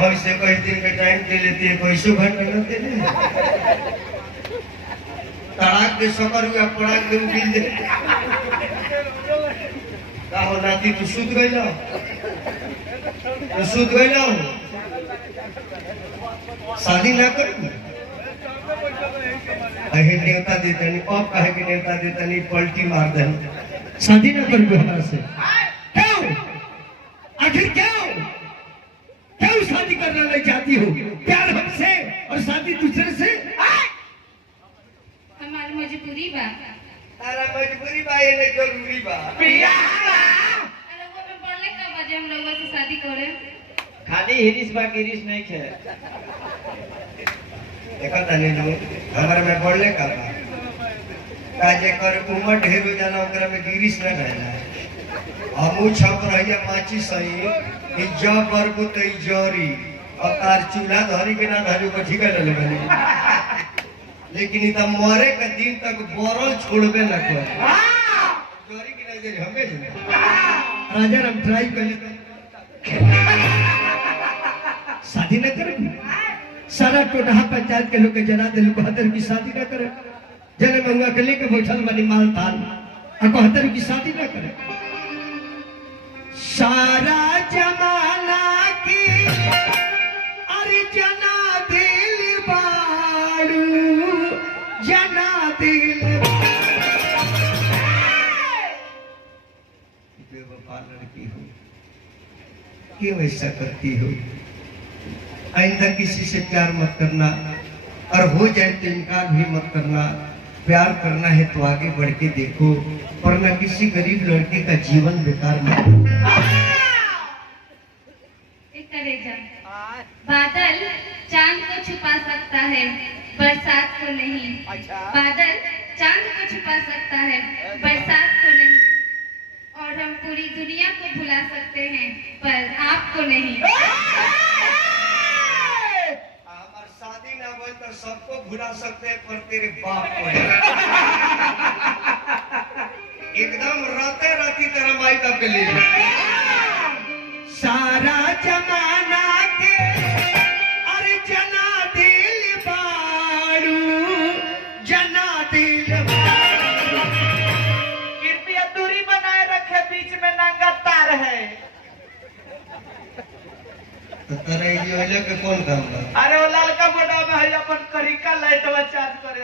भविष्य कई दिन के टाइम के लेती है, कोई सौ घंटा लगते नहीं। तड़ाक के सकर हुआ पड़ाक के उगिल दे। कहो नाती तू सुध गई ना, तू सुध गई ना, शादी ना कर। अहे नेता देता नहीं, अब कहे कि नेता देता नहीं, पलटी मार दे। शादी ना कर हमारे से। क्यों? आखिर क्यों? क्यों शादी करना नहीं चाहती हो? प्यार हमसे और शादी दूसरे से? हमारी मजबूरी बा। तारा मजबूरी बा, ये नहीं जरूरी बा। पिया अरे वो में पढ़ले का बजे हम लोग से शादी करे। खाली हिरिस बा गिरिस नहीं खे। देखा था नहीं लोग हमारे में पढ़ले का बा। काजे कर उम्र ढेर हो जाना ओकरा में गिरिस न रहना। हमू छप रहिया माची सही, इज्जा बरबु तई जरी। और तार चूल्हा धरी के ना धरी को ठीक है ले बनी। लेकिन इतना मरे का दिन तक बोरल छोड़बे न कर। जरी की नहीं दे हमें राजा हम ट्राई कर ले शादी न करेंगे। सारा टोटहा पंचायत के लोग के जना दे कहतर की शादी न करे। जने मंगा के लेके बैठल बनी माल ताल और कहतर की शादी न करे। सारा जमाना की अरे जना दिल बाड़ू, जना दिल बेवफा लड़की हो, क्यों ऐसा करती हो? आइंदा किसी से प्यार मत करना, और हो जाए तो इनकार भी मत करना। प्यार करना है तो आगे बढ़ के देखो, वरना किसी गरीब लड़के का जीवन बेकार मत करो। बादल चांद को छुपा सकता है, बरसात को नहीं। बादल चांद को छुपा सकता है, बरसात को नहीं। और हम पूरी दुनिया को भुला सकते हैं, पर आपको नहीं। शादी ना बोल तो सबको भुला सकते हैं, पर तेरे बाप को नहीं। एकदम राते राती तेरा माई बाप के लिए सारा जमाना के अरे जना दिल बाड़ू, जना दिल कृपया दूरी बनाए रखे, बीच में नंगा तार है। तो तेरा ये के कौन काम है? अरे वो लड़का बड़ा में है अपन करिका लाइट में चार्ज करे।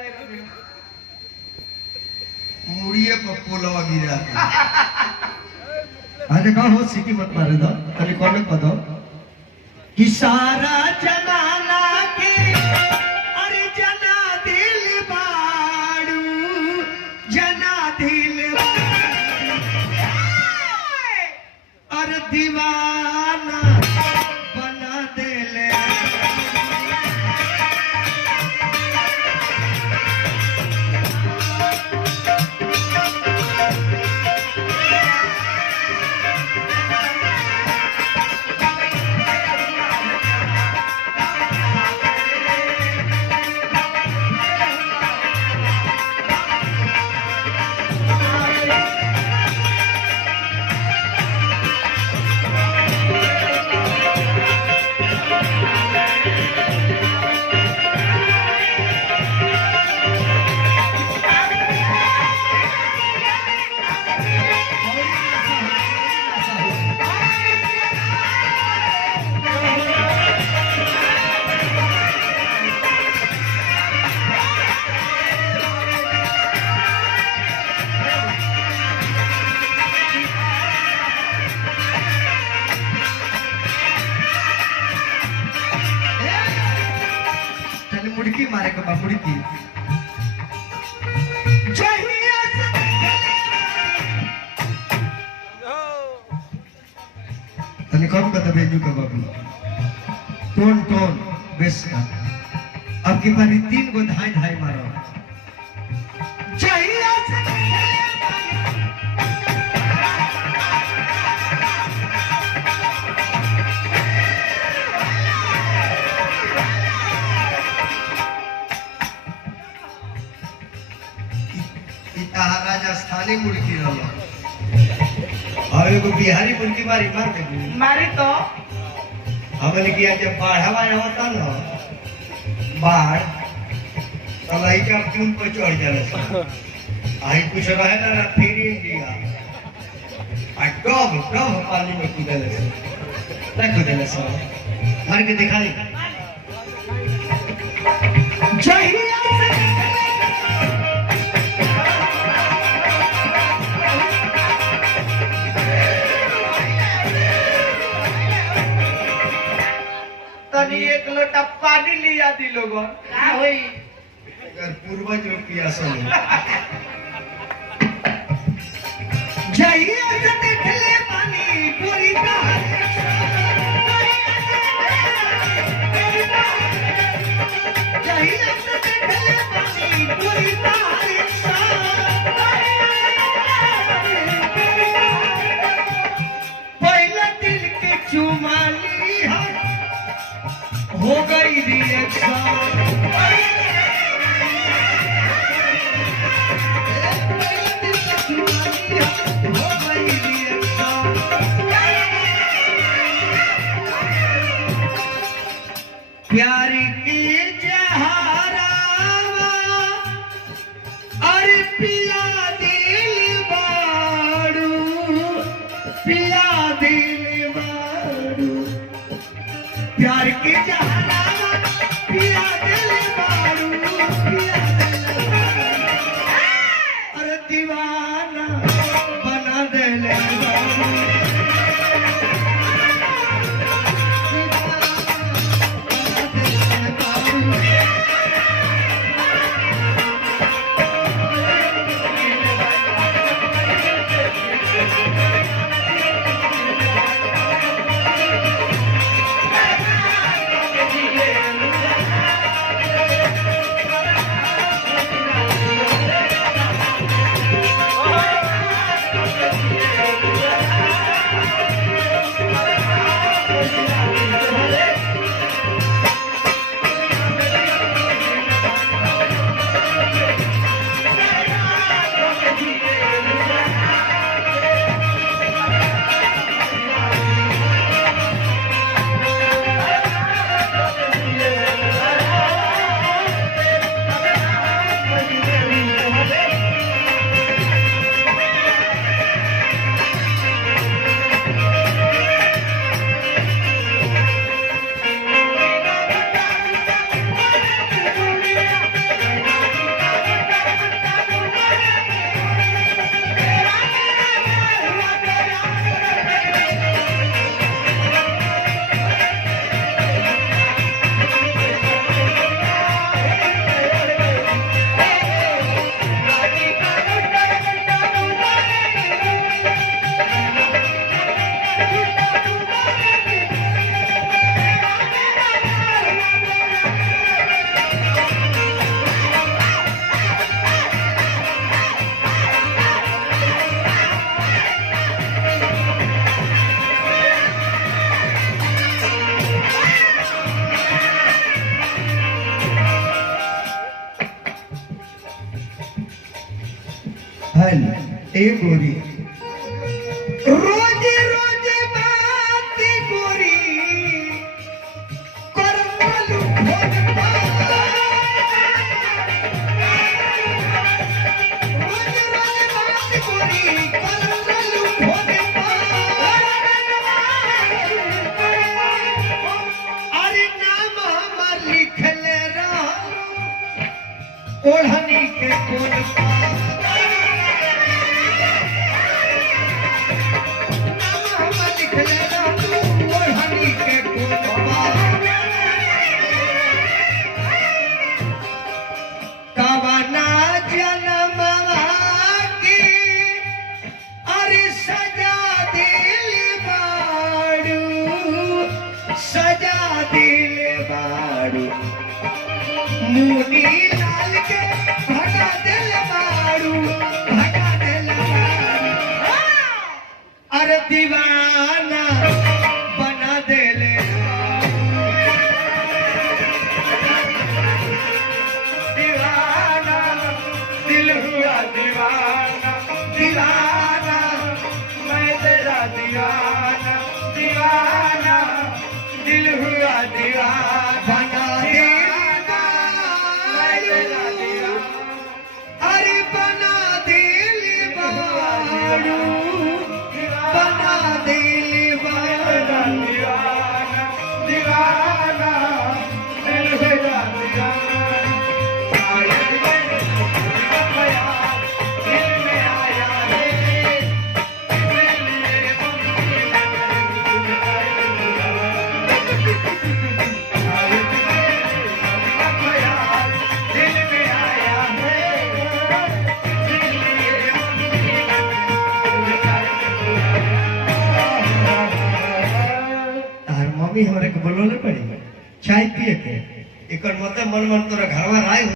मुड़िए पर पोलवा गिरा। अरे कहाँ हो सिटी मत मारे दो, अरे कौन को दो कि सारा जमाना के अरे जना दिल बाड़ू, जना दिल और दीवाना बना दे ले। मुड़की मारे का मुड़की तने कम का दबेजू का बाबू टोन टोन बेस का अब की बारी 3 गो धाई धाई मारो चाहिए राजस्थानी मुर्गी और एगो बिहारी मुर्गी मारी मार दे मारी तो हमने किया जब बाढ़वा होता ना बाढ़ तो लड़का पुल पर चढ़ जाए आई कुछ रहे ना फिर इंडिया डब डब पानी में कूदे कूदे सब मार के दिखाई तनी एक लोटा पानी लिया दी लोगों का होई अगर पूर्वज लोग पियासा नहीं जाइए से देख ले पानी पूरी जाइए से देख ले पानी पूरी पहले दिल के चुमा ली हो गई रिएक्शन प्यार की जहरावा अरे पिया दिल बाड़ू पिया दिल बाड़ू प्यार की जहरावा पिया दिल बाड़ू पिया दिल बाड़ू अरे दीवाना बना देले बाड़ू हल ए गोरी रोज रोज बात गोरी करमलू रोज रोज बात गोरी करमलू अरे नाम हमर लिखले रहो ओढ़नी के कोन मुनी लाल के भगा दिल बाड़ू भगा दिल बाड़ू अरे दीवाना बना देले दीवाना दिल हुआ दीवाना दीवाना मैं तेरा दीवाना दीवाना दिल पिए के एकर मतलब मन मन तोरा घरवा राय